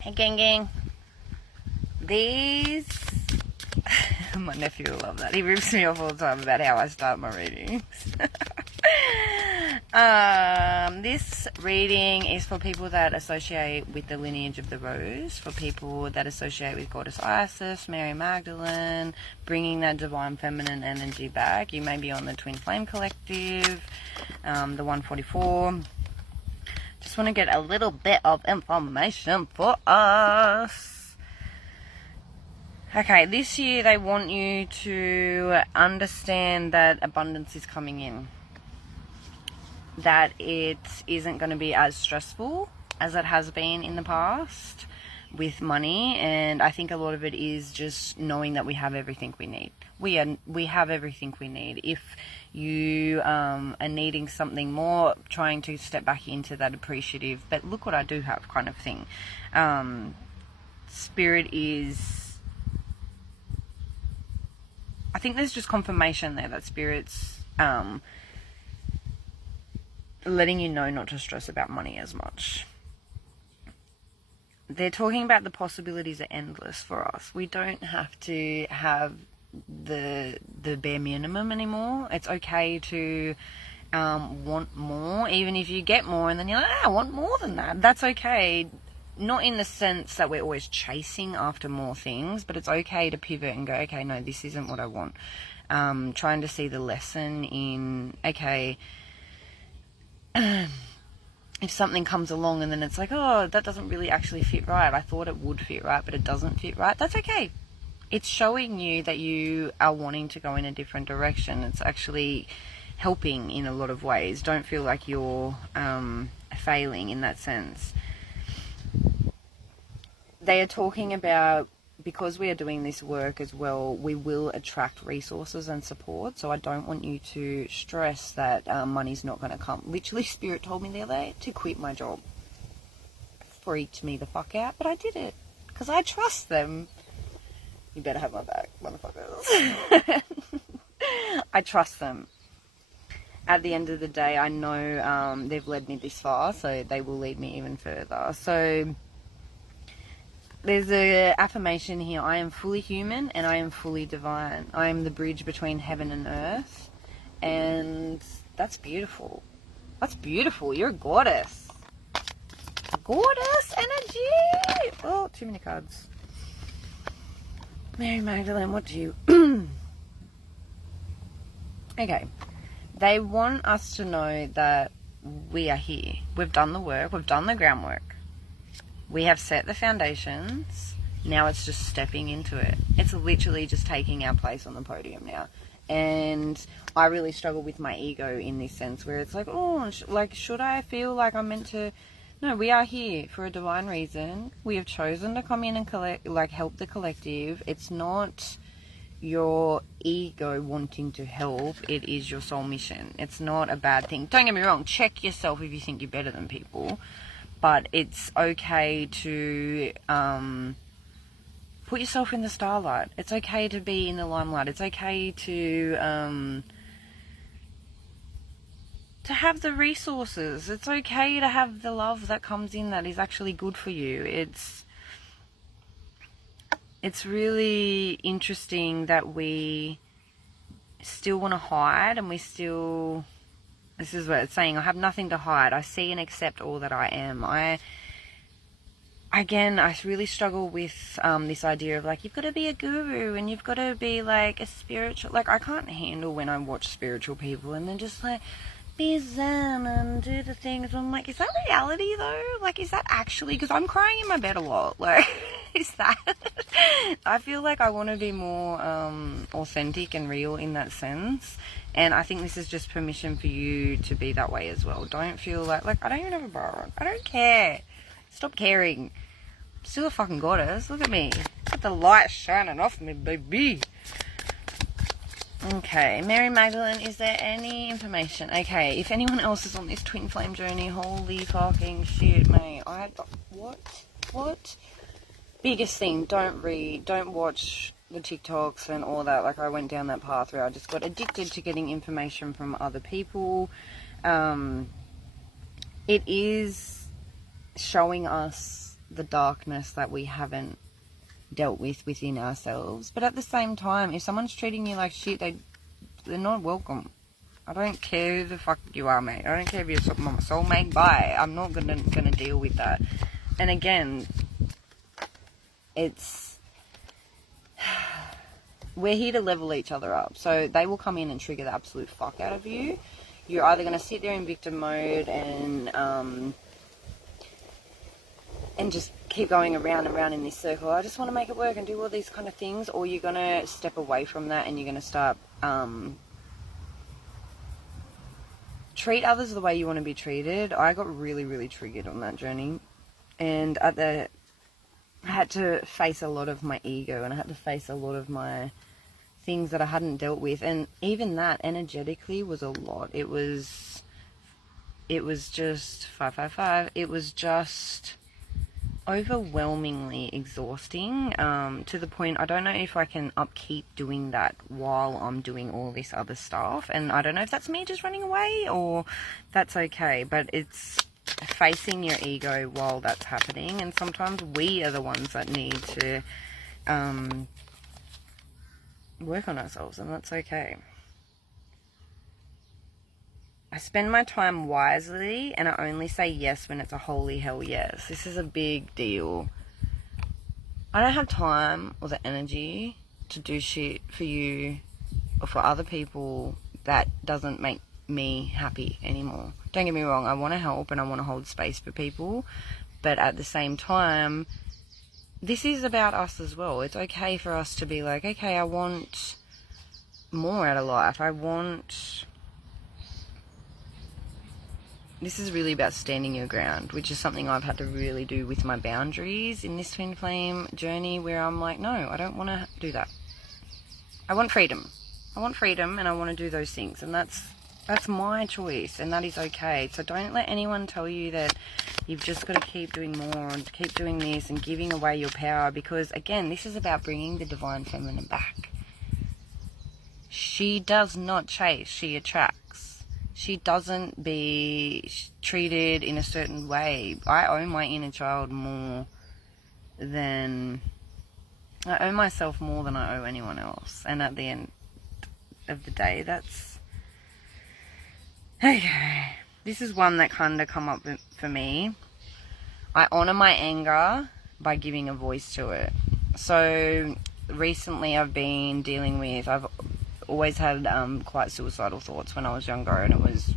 Hey gang. These my nephew will love that. He rips me off all the time about how I start my readings. This reading is for people that associate with the lineage of the rose, for people that associate with Goddess Isis, Mary Magdalene, bringing that divine feminine energy back. You may be on the Twin Flame Collective, the 144. Just want to get a little bit of information for us. Okay, this year they want you to understand that abundance is coming in. That it isn't going to be as stressful as it has been in the past with money, and I think a lot of it is just knowing that we have everything we need. We have everything we need. If you are needing something more, trying to step back into that appreciative, but look what I do have kind of thing. Spirit is, I think there's just confirmation there that Spirit's letting you know not to stress about money as much. They're talking about the possibilities are endless for us. We don't have to have the bare minimum anymore. It's okay to want more, even if you get more and then you're like, I want more than that. That's okay. Not in the sense that we're always chasing after more things, but it's okay to pivot and go, okay, no, this isn't what I want. Trying to see the lesson in, okay, if something comes along and then it's like, oh, that doesn't really actually fit right. I thought it would fit right, but it doesn't fit right. That's okay. It's showing you that you are wanting to go in a different direction. It's actually helping in a lot of ways. Don't feel like you're failing in that sense. They are talking about, because we are doing this work as well, we will attract resources and support. So I don't want you to stress that money's not going to come. Literally, Spirit told me the other day to quit my job. Freaked me the fuck out, but I did it because I trust them. You better have my back, motherfuckers. I trust them. At the end of the day, I know they've led me this far, so they will lead me even further. So there's an affirmation here. I am fully human and I am fully divine. I am the bridge between heaven and earth. And that's beautiful. That's beautiful. You're a goddess. Goddess energy. Oh, too many cards. Mary Magdalene, what do you... Okay. They want us to know that we are here. We've done the work. We've done the groundwork. We have set the foundations. Now it's just stepping into it. It's literally just taking our place on the podium now. And I really struggle with my ego in this sense where it's like, oh, should I feel like I'm meant to... No, we are here for a divine reason. We have chosen to come in and help the collective. It's not your ego wanting to help. It is your soul mission. It's not a bad thing. Don't get me wrong. Check yourself if you think you're better than people. But it's okay to put yourself in the starlight. It's okay to be in the limelight. It's okay to have the resources. It's okay to have the love that comes in that is actually good for you. It's really interesting that we still want to hide, and we still... This is what it's saying. I have nothing to hide. I see and accept all that I am. I really struggle with this idea of like, you've got to be a guru and you've got to be like a spiritual... Like, I can't handle when I watch spiritual people and then just like, be zen and do the things. I'm like, is that reality though? Like, is that actually... Because I'm crying in my bed a lot. Like, is that... I feel like I want to be more authentic and real in that sense. And I think this is just permission for you to be that way as well. Don't feel like I don't even have a bra on. I don't care. Stop caring. I'm still a fucking goddess. Look at me. Got the light shining off me, baby. Okay, Mary Magdalene, is there any information? Okay, if anyone else is on this twin flame journey, holy fucking shit, mate. What? Biggest thing, don't watch the TikToks and all that. Like, I went down that path where I just got addicted to getting information from other people. It is showing us the darkness that we haven't dealt with within ourselves. But at the same time, if someone's treating you like shit, they're not welcome. I don't care who the fuck you are, mate. I don't care if you're my soulmate. Bye. I'm not gonna deal with that. And again, we're here to level each other up. So they will come in and trigger the absolute fuck out of you. You're either gonna sit there in victim mode and just keep going around and around in this circle. I just want to make it work and do all these kind of things. Or you're going to step away from that and you're going to start treat others the way you want to be treated. I got really, really triggered on that journey. And I had to face a lot of my ego, and I had to face a lot of my things that I hadn't dealt with. And even that energetically was a lot. It was just 555. It was just overwhelmingly exhausting, to the point I don't know if I can upkeep doing that while I'm doing all this other stuff. And I don't know if that's me just running away or that's okay, but it's facing your ego while that's happening. And sometimes we are the ones that need to work on ourselves, and that's okay. I spend my time wisely, and I only say yes when it's a holy hell yes. This is a big deal. I don't have time or the energy to do shit for you or for other people that doesn't make me happy anymore. Don't get me wrong, I want to help and I want to hold space for people, but at the same time, this is about us as well. It's okay for us to be like, okay, I want more out of life. This is really about standing your ground, which is something I've had to really do with my boundaries in this twin flame journey, where I'm like, no, I don't want to do that. I want freedom. I want freedom, and I want to do those things, and that's my choice, and that is okay. So don't let anyone tell you that you've just got to keep doing more and keep doing this and giving away your power, because again, this is about bringing the divine feminine back. She does not chase, she attracts. She doesn't be treated in a certain way. I owe my inner child more than... I owe myself more than I owe anyone else. And at the end of the day, that's... Okay. This is one that kind of come up for me. I honor my anger by giving a voice to it. So recently I've been dealing with... I've always had quite suicidal thoughts when I was younger, and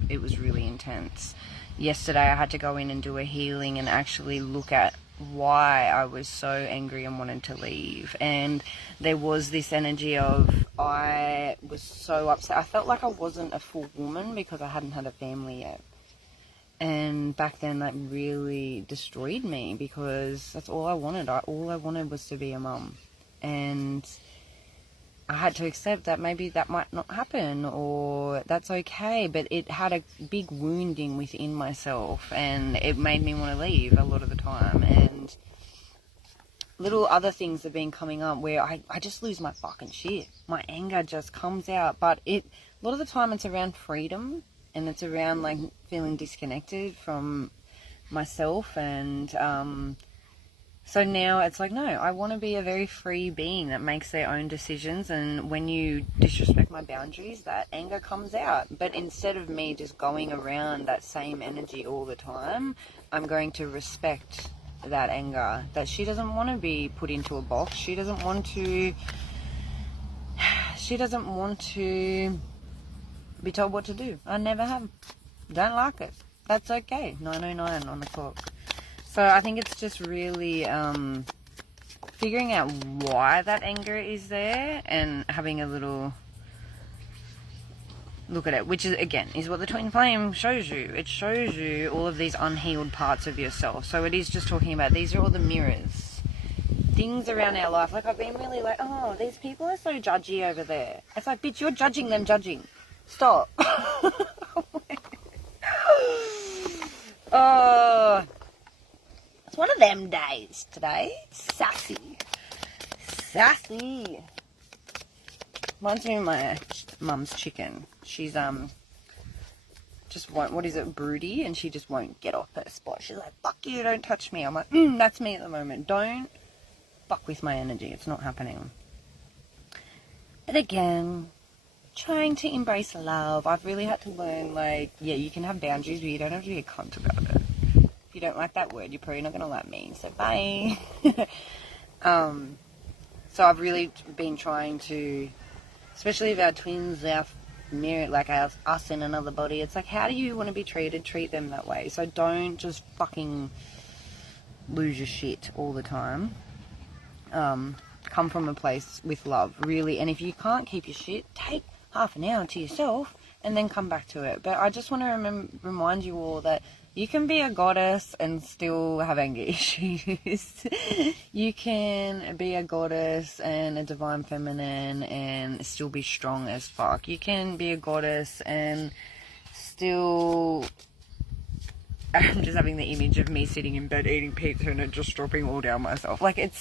it was really intense. Yesterday I had to go in and do a healing and actually look at why I was so angry and wanted to leave. And there was this energy of, I was so upset. I felt like I wasn't a full woman because I hadn't had a family yet. And back then that really destroyed me, because that's all I wanted. All I wanted was to be a mum. And I had to accept that maybe that might not happen, or that's okay, but it had a big wounding within myself, and it made me want to leave a lot of the time. And little other things have been coming up where I just lose my fucking shit. My anger just comes out, but a lot of the time it's around freedom, and it's around like feeling disconnected from myself. And so now it's like, no, I want to be a very free being that makes their own decisions. And when you disrespect my boundaries, that anger comes out. But instead of me just going around that same energy all the time, I'm going to respect that anger. That she doesn't want to be put into a box. She doesn't want to be told what to do. I never have. Don't like it. That's okay. 9:09 on the clock. So I think it's just really figuring out why that anger is there and having a little look at it, which is, again, is what the twin flame shows you. It shows you all of these unhealed parts of yourself. So it is just talking about, these are all the mirrors. Things around our life. Like, I've been really like, oh, these people are so judgy over there. It's like, bitch, you're judging them judging. Stop. Oh... It's one of them days today. Sassy. Reminds me of my mum's chicken. She's just won't, what is it, broody, and she just won't get off her spot. She's like, fuck you, don't touch me. I'm like, that's me at the moment. Don't fuck with my energy. It's not happening. But again, trying to embrace love. I've really had to learn, like, yeah, you can have boundaries, but you don't have to be a cunt about it. If you don't like that word, you're probably not going to like me. So bye. So I've really been trying to, especially if our twins, our mirror, like us in another body, it's like, how do you want to be treated? Treat them that way. So don't just fucking lose your shit all the time. Come from a place with love, really. And if you can't keep your shit, take half an hour to yourself and then come back to it. But I just want to remind you all that you can be a goddess and still have anger issues. You can be a goddess and a divine feminine and still be strong as fuck. You can be a goddess and still... I'm just having the image of me sitting in bed eating pizza and it just dropping all down myself. Like,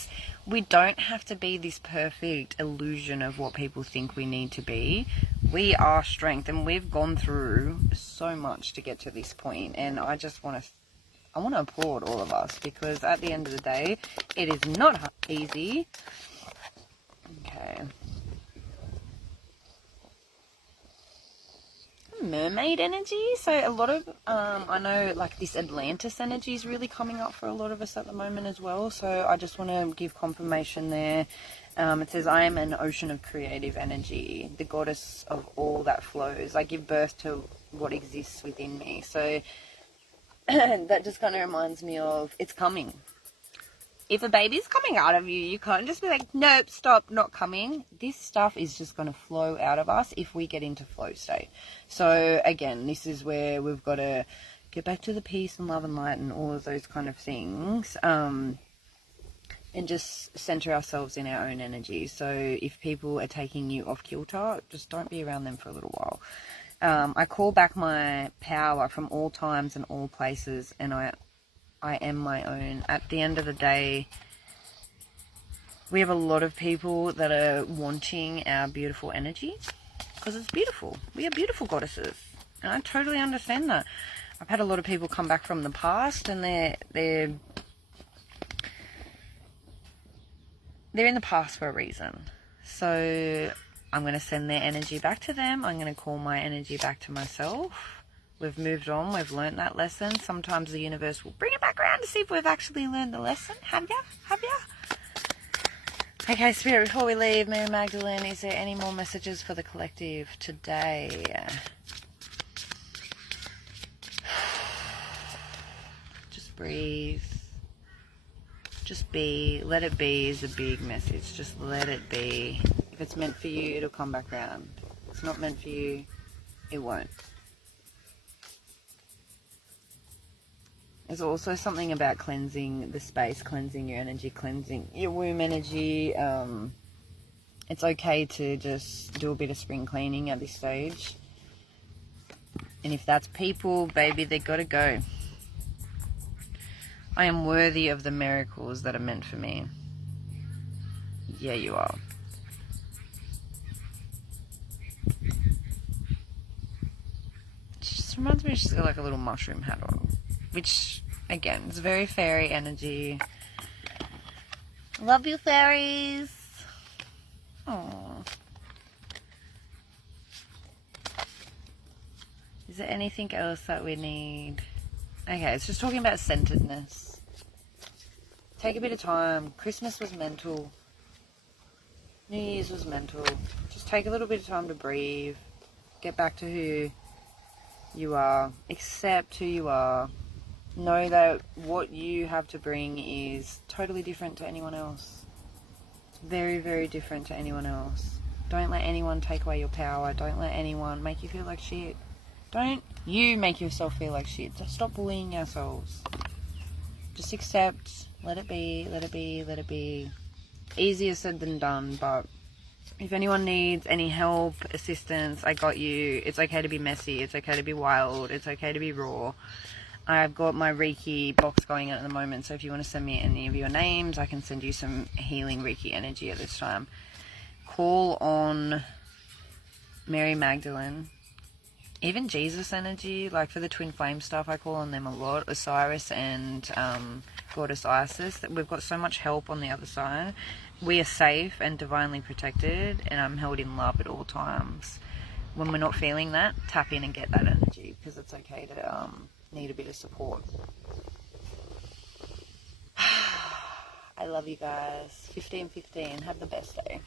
we don't have to be this perfect illusion of what people think we need to be. We are strength, and we've gone through so much to get to this point. And I want to applaud all of us, because at the end of the day, it is not easy. Okay. Mermaid energy. So a lot of I know, like, this Atlantis energy is really coming up for a lot of us at the moment as well. So I just want to give confirmation there. It says, I am an ocean of creative energy, the goddess of all that flows. I give birth to what exists within me. So that just kind of reminds me of, it's coming. If a baby's coming out of you, you can't just be like, nope, stop, not coming. This stuff is just going to flow out of us if we get into flow state. So again, this is where we've got to get back to the peace and love and light and all of those kind of things. And just center ourselves in our own energy. So if people are taking you off kilter, just don't be around them for a little while. I call back my power from all times and all places, and I am my own. At the end of the day, we have a lot of people that are wanting our beautiful energy because it's beautiful. We are beautiful goddesses, and I totally understand that. I've had a lot of people come back from the past, and they're in the past for a reason. So I'm going to send their energy back to them. I'm going to call my energy back to myself. We've moved on. We've learned that lesson. Sometimes the universe will bring it back around to see if we've actually learned the lesson. Have ya? Have ya? Okay, Spirit, before we leave, Mary Magdalene, is there any more messages for the collective today? Just breathe. Just be. Let it be is a big message. Just let it be. If it's meant for you, it'll come back around. If it's not meant for you, it won't. There's also something about cleansing the space, cleansing your energy, cleansing your womb energy. It's okay to just do a bit of spring cleaning at this stage. And if that's people, baby, they gotta go. I am worthy of the miracles that are meant for me. Yeah, you are. She just reminds me she's got like a little mushroom hat on. Which, again, is very fairy energy. Love you, fairies. Aww. Is there anything else that we need? Okay, it's just talking about centeredness. Take a bit of time. Christmas was mental. New Year's was mental. Just take a little bit of time to breathe. Get back to who you are. Accept who you are. Know that what you have to bring is totally different to anyone else. It's very, very different to anyone else. Don't let anyone take away your power. Don't let anyone make you feel like shit. Don't you make yourself feel like shit. Just stop bullying ourselves. Just accept. Let it be. Let it be. Let it be. Easier said than done, but if anyone needs any help, assistance, I got you. It's okay to be messy. It's okay to be wild. It's okay to be raw. I've got my Reiki box going at the moment, so if you want to send me any of your names, I can send you some healing Reiki energy at this time. Call on Mary Magdalene even Jesus energy, like for the twin flame stuff, I call on them a lot. Osiris and goddess Isis. That we've got so much help on the other side. We are safe and divinely protected, and I'm held in love at all times. When we're not feeling that, tap in and get that energy, because it's okay to need a bit of support. I love you guys. 15:15. Have the best day.